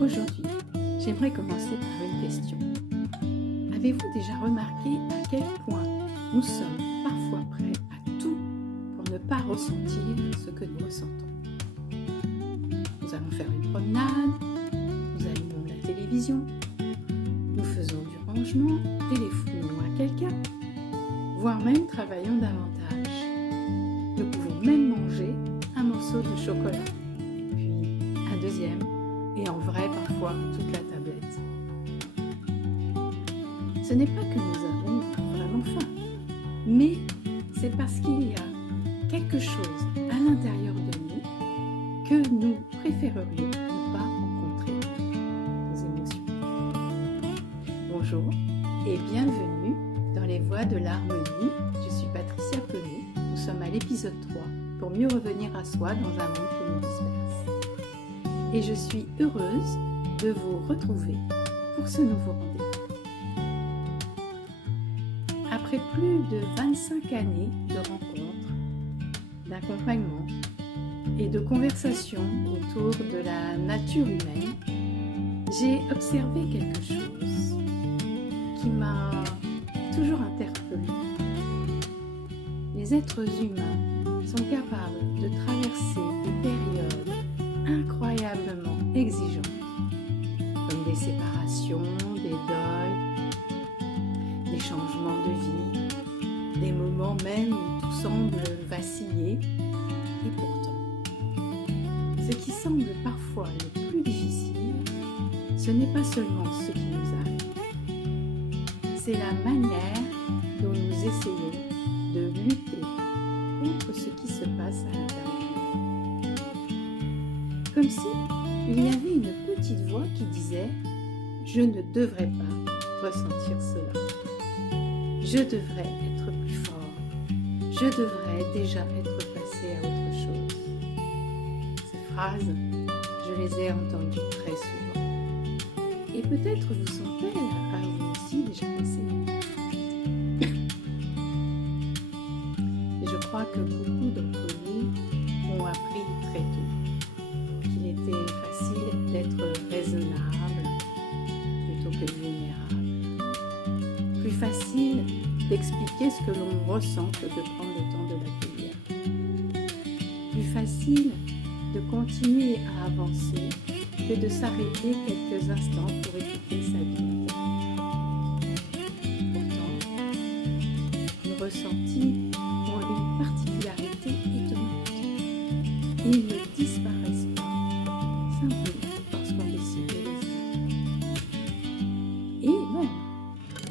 Aujourd'hui, j'aimerais commencer par une question. Avez-vous déjà remarqué à quel point nous sommes parfois prêts à tout pour ne pas ressentir ce que nous ressentons? Nous allons faire une promenade, nous allumons la télévision, nous faisons du rangement, téléphonons à quelqu'un, voire même travaillons davantage. Nous pouvons même manger un morceau de chocolat, et puis un deuxième, et en vrai parfois toute la tablette. Ce n'est pas que nous avons vraiment faim, mais c'est parce qu'il y a quelque chose à l'intérieur de nous que nous préférerions ne pas rencontrer, nos émotions. Bonjour et bienvenue dans les voies de l'harmonie. Je suis Patricia Penaud. Nous sommes à l'épisode 3 pour mieux revenir à soi dans un monde qui nous disperse. Et je suis heureuse de vous retrouver pour ce nouveau rendez-vous. Après plus de 25 années de rencontres, d'accompagnement et de conversations autour de la nature humaine, j'ai observé quelque chose qui m'a toujours interpellée. Les êtres humains sont capables de traverser des périodes incroyablement exigeantes, comme des séparations, des deuils, des changements de vie, des moments même où tout semble vaciller. Et pourtant, ce qui semble parfois le plus difficile, ce n'est pas seulement ce qui nous arrive, c'est la manière dont nous essayons de lutter contre ce qui se passe à l'intérieur. Comme si il y avait une petite voix qui disait « Je ne devrais pas ressentir cela. Je devrais être plus fort. Je devrais déjà être passé à autre chose. » Ces phrases, je les ai entendues très souvent. Et peut-être vous sont-elles à vous aussi déjà passées. Et je crois que beaucoup d'entre nous ont appris très tôt qu'il était facile d'être raisonnable plutôt que vulnérable. Plus facile d'expliquer ce que l'on ressent que de prendre le temps de l'accueillir. Plus facile de continuer à avancer que de s'arrêter quelques instants pour écouter sa vie intérieure. Pourtant, nos ressentis ont une particularité étonnante. Ils ne disparaissent pas simplement parce qu'on décide de les ignorer. Et même,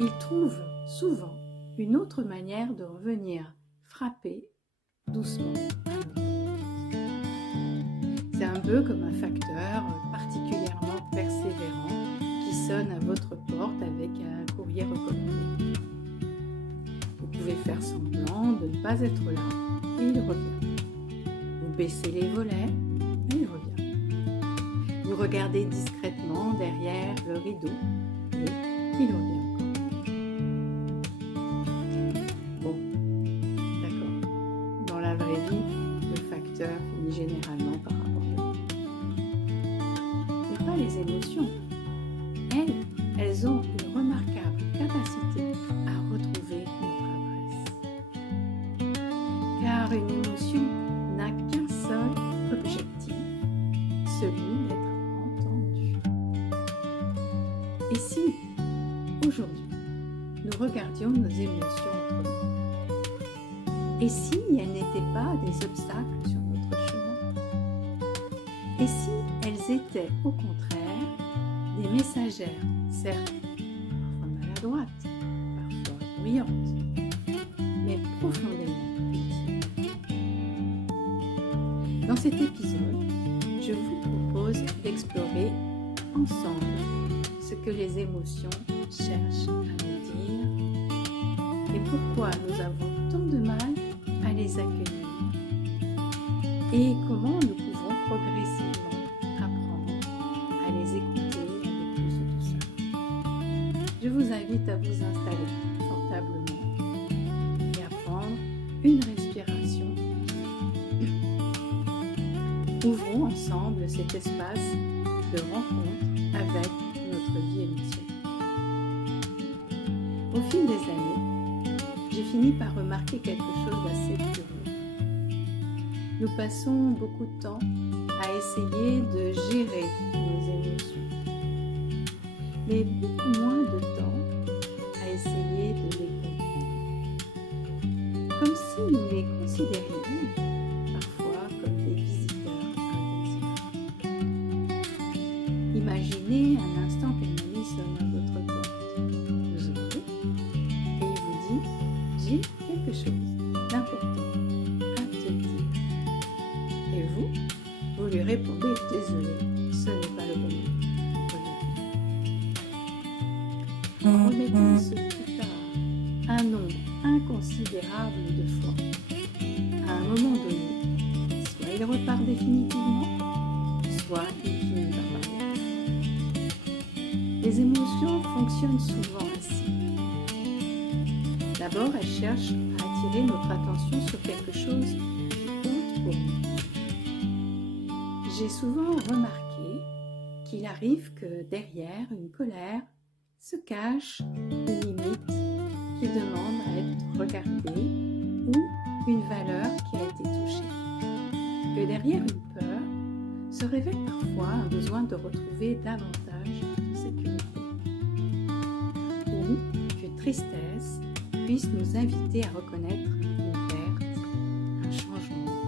ils trouvent souvent une autre manière de revenir frapper doucement à notre porte. C'est un peu comme un facteur particulièrement persévérant qui sonne à votre porte avec un courrier recommandé. Vous pouvez faire semblant de ne pas être là et il revient. Vous baissez les volets et il revient. Vous regardez discrètement derrière le rideau et il revient encore. Bon, d'accord. Dans la vraie vie, le facteur finit généralement par rapporter. Mais pas les émotions. Elles ont une remarquable capacité à retrouver notre adresse. Car une émotion n'a qu'un seul objectif, celui d'être entendue. Et si, aujourd'hui, nous regardions nos émotions autrement? Et si elles n'étaient pas des obstacles sur notre chemin? Et si elles étaient au contraire des messagères, certes parfois maladroites, parfois bruyantes, mais profondément utiles? Dans cet épisode, je vous propose d'explorer ensemble ce que les émotions cherchent à nous dire et pourquoi nous avons tant de mal à les accueillir et comment nous pouvons progressivement apprendre à les écouter avec plus de douceur. Je vous invite à vous installer confortablement et à prendre une respiration. Ouvrons ensemble cet espace de rencontre avec notre vie émotionnelle. Au fil des années, j'ai fini par remarquer quelque chose d'assez curieux. Nous passons beaucoup de temps à essayer de gérer nos émotions, mais beaucoup moins de temps à essayer de les comprendre, comme si nous les considérions parfois comme des visiteurs indésirables. Imaginez un instant qu'un ami sonne à votre porte. Vous ouvrez et il vous dit « J'ai quelque chose d'important à te dire ». Et vous lui répondez « Désolé, ce n'est pas le bon moment. » En remettant ce plus tard un nombre inconsidérable de fois, à un moment donné, soit il repart définitivement, soit il finit par parler. Les émotions fonctionnent souvent ainsi. D'abord, elles cherchent à attirer notre attention sur quelque chose qui compte pour nous. J'ai souvent remarqué qu'il arrive que derrière une colère se cache une limite qui demande à être regardée ou une valeur qui a été touchée. Que derrière une peur se révèle parfois un besoin de retrouver davantage de sécurité. Ou qu'une tristesse puisse nous inviter à reconnaître une perte, un changement,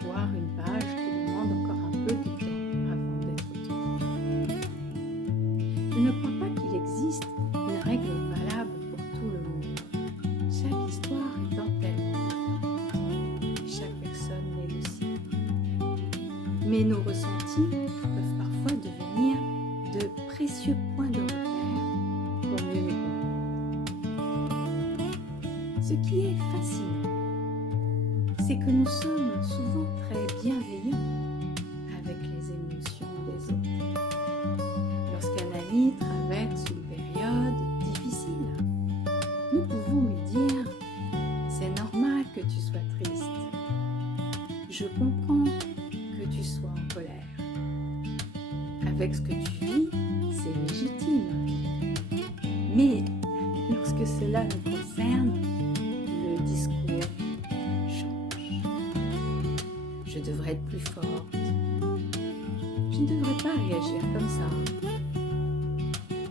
voire une page qui demande encore un peu de temps avant d'être tournée. Je ne crois pas qu'il existe une règle valable pour tout le monde. Chaque histoire étant tellement différente, chaque personne l'est aussi. Mais nos ressentis peuvent parfois devenir de précieux points de repère pour mieux nous comprendre. Ce qui est fascinant, c'est que nous sommes souvent très bienveillants avec les émotions des autres. Lorsqu'un ami traverse une période difficile, nous pouvons lui dire « C'est normal que tu sois triste. Je comprends que tu sois en colère. Avec ce que tu vis, c'est légitime. Mais lorsque cela nous concerne, le discours change. Je devrais être plus forte. Je ne devrais pas réagir comme ça.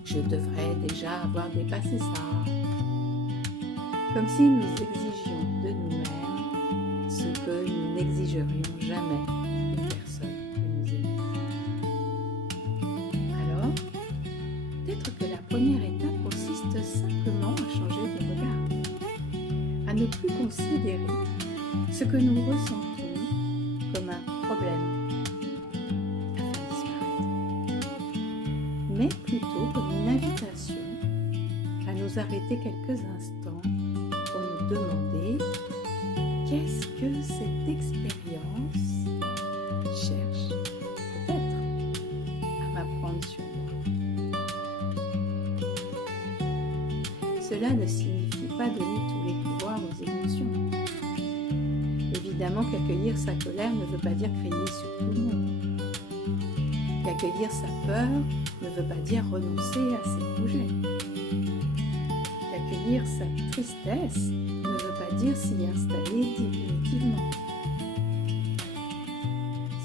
Je devrais déjà avoir dépassé ça. » Comme si nous exigions de nous-mêmes ce que nous n'exigerions jamais d'une personne que nous aimons. Alors, peut-être que la première étape consiste simplement à changer de regard, à ne plus considérer ce que nous ressentons comme un problème à faire disparaître, mais plutôt comme une invitation à nous arrêter quelques instants pour nous demander qu'est-ce que cette expérience cherche peut-être à m'apprendre sur moi. Cela ne signifie pas donner tous les pouvoirs aux émotions. Évidemment qu'accueillir sa colère ne veut pas dire crier sur tout le monde. Qu'accueillir sa peur ne veut pas dire renoncer à ses projets. Qu'accueillir sa tristesse ne veut pas dire s'y installer définitivement.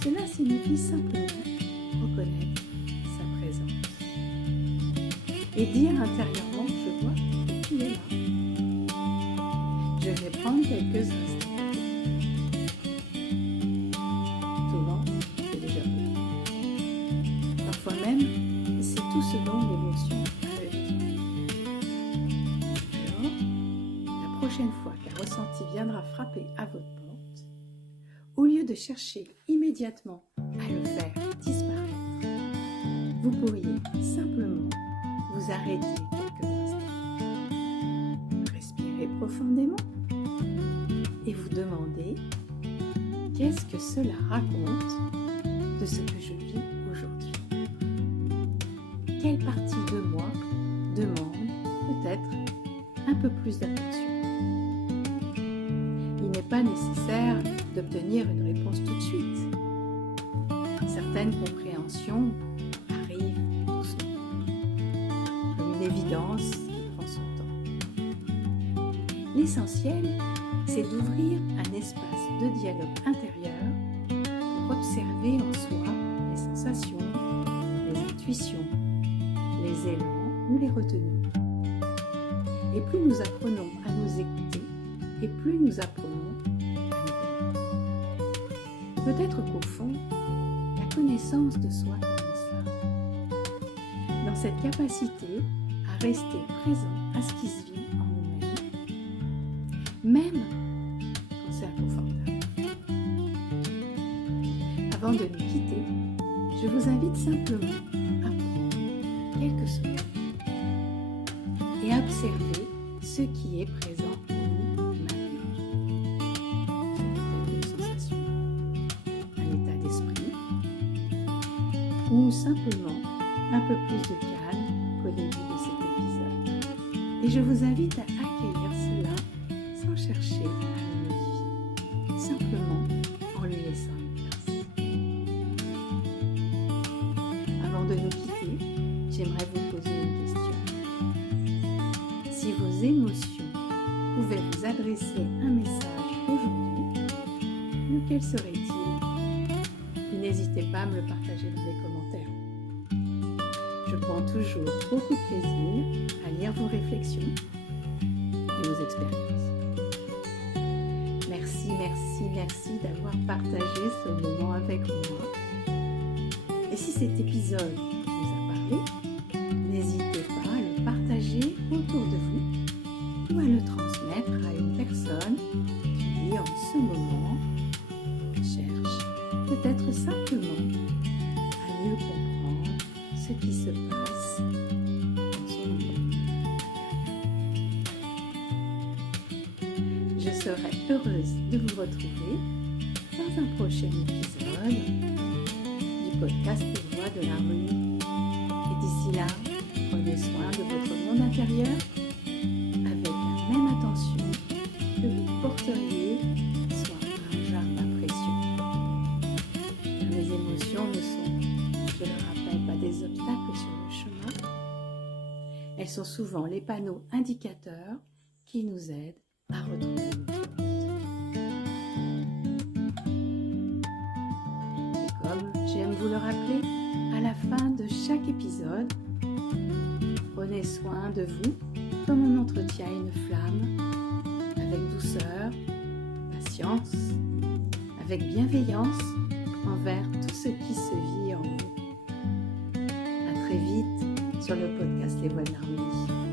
Cela signifie simplement reconnaître sa présence et dire intérieurement « Je vois que tu es là. Je vais prendre quelques instants. » Souvent, c'est déjà peu. Parfois même, c'est tout ce dont l'émotion a besoin. Alors, la prochaine fois qu'un ressenti viendra frapper à votre porte, au lieu de chercher immédiatement à le faire disparaître, vous pourriez simplement vous arrêter quelques instants, respirer profondément et vous demander qu'est-ce que cela raconte de ce que je vis aujourd'hui. Quelle partie de moi demande peut-être un peu plus d'attention. Il n'est pas nécessaire d'obtenir une réponse tout de suite. Certaines compréhensions arrivent évidence qui prend son temps. L'essentiel, c'est d'ouvrir un espace de dialogue intérieur pour observer en soi les sensations, les intuitions, les élans ou les retenues. Et plus nous apprenons à nous écouter, et plus nous apprenons à nous connaître. Peut-être qu'au fond, la connaissance de soi commence là. Dans cette capacité à rester présent à ce qui se vit en nous-mêmes, même quand c'est inconfortable. Avant de nous quitter, je vous invite simplement à prendre quelques secondes et à observer ce qui est présent en nous maintenant. C'est peut-être une sensation, un état d'esprit, ou simplement un peu plus de calme qu'au début de cet épisode. Et je vous invite à accueillir cela sans chercher à le modifier, simplement en lui laissant une place. Avant de nous quitter, j'aimerais vous poser une question. Si vos émotions pouvaient vous adresser un message aujourd'hui, lequel serait-il? Et n'hésitez pas à me le partager dans les commentaires. Je prends toujours beaucoup de plaisir à lire vos réflexions et vos expériences. Merci d'avoir partagé ce moment avec moi. Et si cet épisode vous a parlé, n'hésitez pas à le partager autour de vous ou à le transmettre à une personne qui, en ce moment, cherche peut-être simplement à mieux comprendre ce qui se passe dans son monde. Je serai heureuse de vous retrouver dans un prochain épisode du podcast Les Voix de l'Harmonie. Et d'ici là, prenez soin de votre monde intérieur avec la même attention que vous porteriez sur un jardin précieux. Les émotions ne sont, je le rappelle, pas des obstacles sur le chemin. Elles sont souvent les panneaux indicateurs qui nous aident à retrouver notre route. Et comme j'aime vous le rappeler, à la fin de chaque épisode, prenez soin de vous comme on entretient une flamme, avec douceur, patience, avec bienveillance envers tout ce qui se vit en vous. À très vite sur le podcast Les Voix de l'Harmonie.